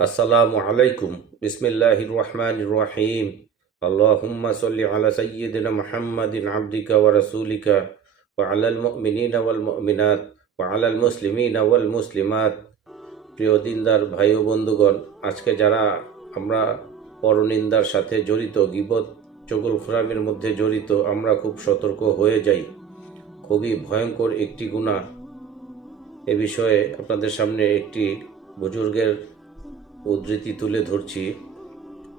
আসসালামু আলাইকুম। বিসমিল্লাহির রহমানির রহিম। আল্লাহুম্মা সাল্লি আলা সাইয়্যিদিনা মুহাম্মাদিন আবদিকা ওয়া রাসূলিকা ওয়া আলাল মুমিনিনা ওয়াল মুমিনাত ওয়া আলাল মুসলিমিনা ওয়াল মুসলিমাত। প্রিয় দিনদার ভাই ও বন্ধুগণ, আজকে যারা আমরা পরনিন্দার সাথে জড়িত, গীবত চগলখুরামির মধ্যে জড়িত, আমরা খুব সতর্ক হয়ে যাই। খুবই ভয়ঙ্কর একটি গুনাহ। এ বিষয়ে আপনাদের সামনে একটি বুজুর্গের উদ্ধৃতি তুলে ধরছি।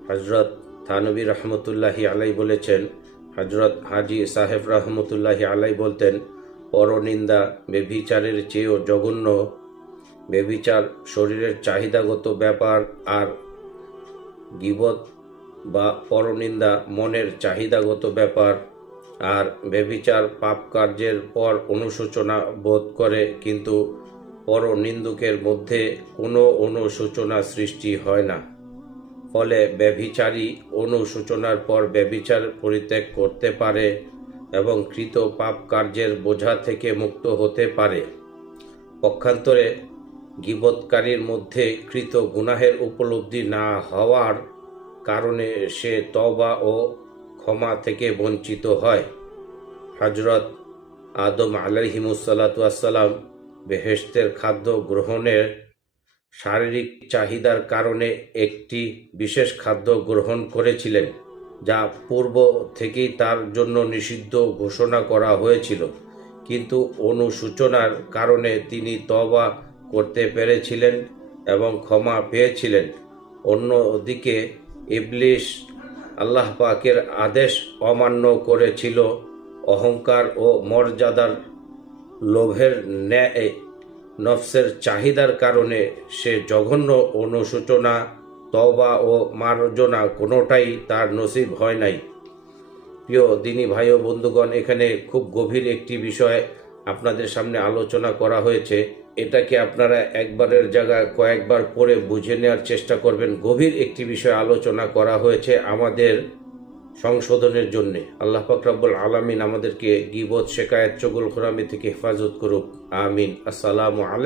হজরত থানবী রহমতুল্লাহি আলাই বলেছেন, হজরত হাজি সাহেব রহমতুল্লাহি আলাই বলতেন, পরনিন্দা বেভিচারের চেয়েও জঘন্য। বেভিচার শরীরের চাহিদাগত ব্যাপার, আর গীবত বা পরনিন্দা মনের চাহিদাগত ব্যাপার। আর বেভিচার পাপ কার্যের পর অনুশোচনা বোধ করে, কিন্তু পরনিন্দুকের মধ্যে কোনো অনুশোচনা সৃষ্টি হয় না। ফলে ব্যভিচারী অনুশোচনার পর ব্যভিচার পরিত্যাগ করতে পারে এবং কৃত পাপ কার্যের বোঝা থেকে মুক্ত হতে পারে। পক্ষান্তরে গীবতকারীর মধ্যে কৃত গুনাহের উপলব্ধি না হওয়ার কারণে সে তওবা ও ক্ষমা থেকে বঞ্চিত হয়। হজরত আদম আলাইহিমুসসালাতু ওয়াসসালাম বেহেশতের খাদ্য গ্রহণের শারীরিক চাহিদার কারণে একটি বিশেষ খাদ্য গ্রহণ করেছিলেন, যা পূর্ব থেকেই তার জন্য নিষিদ্ধ ঘোষণা করা হয়েছিল। কিন্তু অনুশোচনার কারণে তিনি তওবা করতে পেরেছিলেন এবং ক্ষমা পেয়েছিলেন। অন্যদিকে ইবলিস আল্লাহ পাকের আদেশ অমান্য করেছিল। অহংকার ও মর্যাদার লোভের ন্যায় নফসের চাহিদার কারণে সে জঘন্য অনুশোচনা, তওবা ও মার্জনা কোনোটাই তার নসিব হয় নাই। প্রিয় দিনী ভাই ও বন্ধুগণ, এখানে খুব গভীর একটি বিষয় আপনাদের সামনে আলোচনা করা হয়েছে। এটাকে আপনারা একবারের জায়গায় কয়েকবার পড়ে বুঝে নেওয়ার চেষ্টা করবেন। গভীর একটি বিষয় আলোচনা করা হয়েছে আমাদের সংশোধনের জন্য। আল্লাহ পাক রব্বুল আলামিন আমাদেরকে গীবত, শিকায়াত, চগলখুরামি থেকে হেফাজত করুক। আমিন। আসসালামু আলাইকুম।